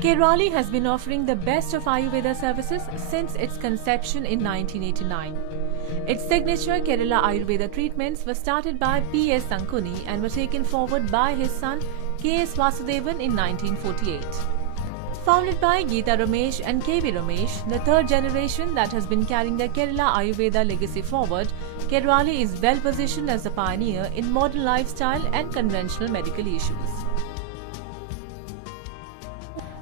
Kerali has been offering the best of Ayurveda services since its conception in 1989. Its signature Kerala Ayurveda treatments were started by P.S. Sankuni and were taken forward by his son K.S. Vasudevan in 1948. Founded by Geeta Ramesh and K.V. Ramesh, the third generation that has been carrying the Kerala Ayurveda legacy forward, Kerali is well positioned as a pioneer in modern lifestyle and conventional medical issues.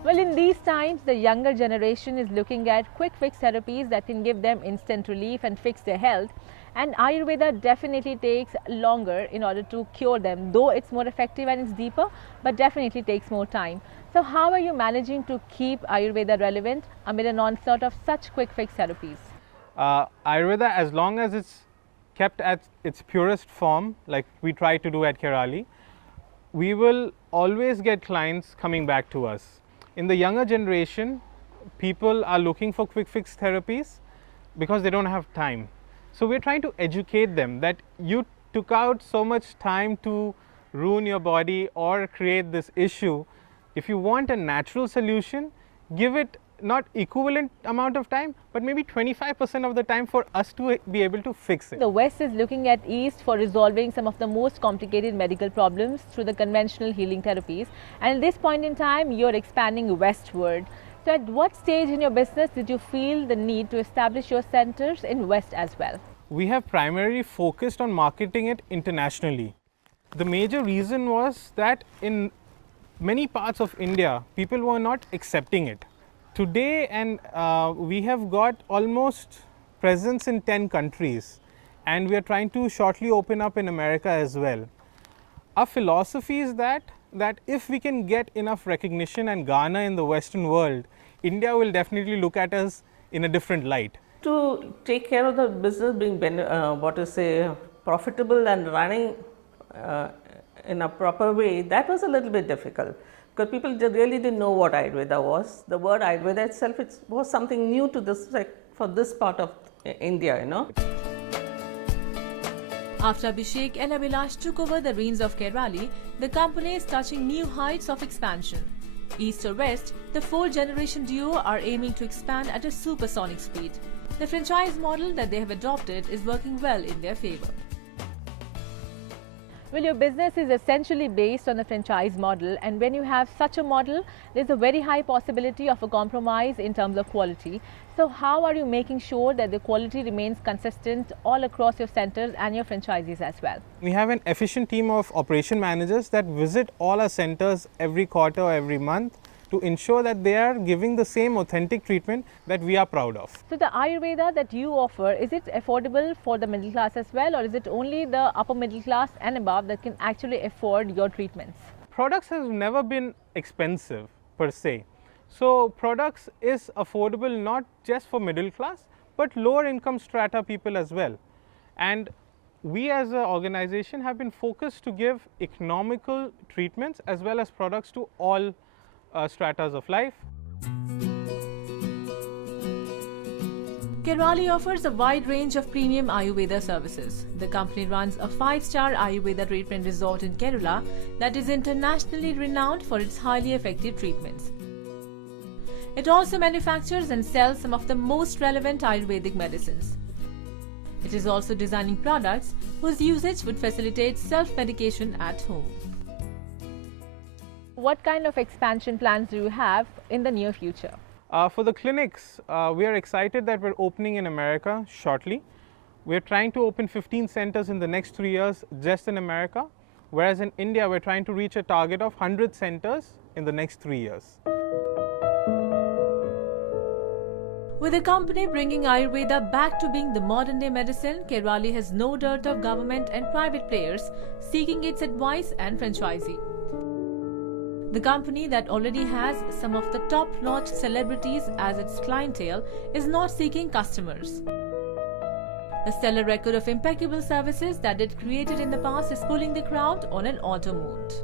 Well, in these times, the younger generation is looking at quick fix therapies that can give them instant relief and fix their health. And Ayurveda definitely takes longer in order to cure them, though it's more effective and it's deeper, but definitely takes more time. So how are you managing to keep Ayurveda relevant amid an onslaught of such quick fix therapies? Ayurveda, as long as it's kept at its purest form, like we try to do at Kerali, we will always get clients coming back to us. In the younger generation, people are looking for quick fix therapies because they don't have time. So we're trying to educate them that you took out so much time to ruin your body or create this issue. If you want a natural solution, give it not equivalent amount of time, but maybe 25% of the time for us to be able to fix it. The West is looking at East for resolving some of the most complicated medical problems through the conventional healing therapies. And at this point in time, you're expanding westward. So at what stage in your business did you feel the need to establish your centers in West as well? We have primarily focused on marketing it internationally. The major reason was that in many parts of India, people were not accepting it. Today, and we have got almost presence in 10 countries, and we are trying to shortly open up in America as well. Our philosophy is that if we can get enough recognition and garner in the Western world, India will definitely look at us in a different light. To take care of the business being profitable and running in a proper way, that was a little bit difficult. Because people really didn't know what Ayurveda was. The word Ayurveda itself was something new to this, for this part of India, you know. After Abhishek and Abhilash took over the reins of Kerali, the company is touching new heights of expansion. East or West, the fourth-generation duo are aiming to expand at a supersonic speed. The franchise model that they have adopted is working well in their favor. Well, your business is essentially based on a franchise model, and when you have such a model, there's a very high possibility of a compromise in terms of quality. So how are you making sure that the quality remains consistent all across your centers and your franchisees as well? We have an efficient team of operation managers that visit all our centers every quarter or every month to ensure that they are giving the same authentic treatment that we are proud of. So the Ayurveda that you offer, is it affordable for the middle class as well, or is it only the upper middle class and above that can actually afford your treatments? Products have never been expensive per se. So products is affordable not just for middle class, but lower income strata people as well. And we as an organization have been focused to give economical treatments as well as products to all stratas of life. Kerali offers a wide range of premium Ayurveda services. The company runs a 5-star Ayurveda treatment resort in Kerala that is internationally renowned for its highly effective treatments. It also manufactures and sells some of the most relevant Ayurvedic medicines. It is also designing products whose usage would facilitate self-medication at home. What kind of expansion plans do you have in the near future? For the clinics, we are excited that we're opening in America shortly. We're trying to open 15 centers in the next 3 years just in America, whereas in India, we're trying to reach a target of 100 centers in the next 3 years. With the company bringing Ayurveda back to being the modern-day medicine, Kerali has no dearth of government and private players seeking its advice and franchisee. The company that already has some of the top-notch celebrities as its clientele is not seeking customers. The stellar record of impeccable services that it created in the past is pulling the crowd on an auto mode.